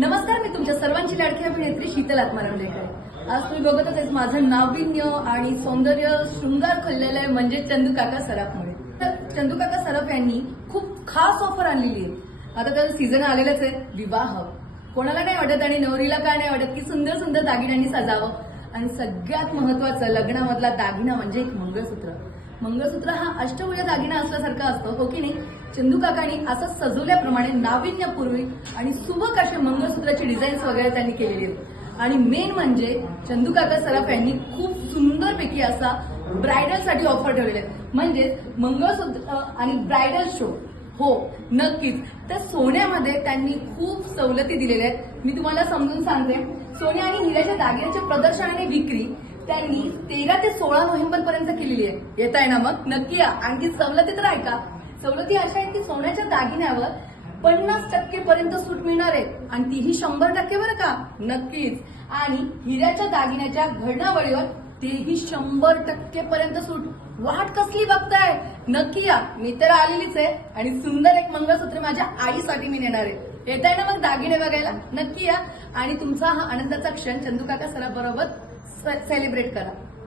नमस्कार, मी तुमच्या सर्वांची लाडकी अभिनेत्री शीतल आत्माराम लेकर। आज तुम्ही बघतच आहे माझं नाविन्य आणि सौंदर्य शृंगार खुललेलं आहे म्हणजे चंदूकाका सराफमुळे। तर चंदूकाका सराफ यांनी खूप खास ऑफर आणलेली आहे। आता तर सीझन आलेलंच आहे, विवाह कोणाला नाही वाटत आणि नवरीला काय नाही वाटत की सुंदर सुंदर दागिन्यांनी सजावं। आणि सगळ्यात महत्वाचं लग्नामधला दागिना म्हणजे एक मंगळसूत्र। मंगळसूत्र हा अष्टभुजा दागिना असल्यासारखा असतो, हो की नाही? चंदूकाकांनी असं सजवल्याप्रमाणे नाविन्यपूर्वी आणि सुबक असे मंगळसूत्राची डिझाईन्स वगैरे त्यांनी केलेली आहेत। आणि मेन म्हणजे चंदूकाका सराफ यांनी खूप सुंदरपैकी असा ब्रायडलसाठी ऑफर ठेवलेला आहे, म्हणजे मंगळसूत्र आणि ब्रायडल शो। हो नक्कीच, तर सोन्यामध्ये त्यांनी खूप सवलती दिलेल्या आहेत। मी तुम्हाला समजून सांगते, सोने आणि हिऱ्याच्या दागिन्याच्या प्रदर्शन आणि विक्री त्यांनी 13 ते 16 नोव्हेंबर पर्यंत केलेली आहे। येत आहे ना? मग नक्की या। आणखी सवलती तर ऐका। सवलती अशा आहेत की सोन्याच्या दागिन्यावर 50% पर्यंत सूट मिळणार आहे आणि तीही 100% बरं का? नक्कीच। आणि हिऱ्याच्या दागिन्याच्या घडणावळीवर तेही 100% पर्यंत सूट। वाट कसली बघताय? नक्की या। मी तर आलेलीच आहे आणि सुंदर एक मंगळसूत्र माझ्या आईसाठी मी नेणार आहे। येत आहे ना मग दागिने बघायला? नक्की या आणि तुमचा हा आनंदाचा क्षण चंदूकाका सराफ बरोबर सेलिब्रेट करा।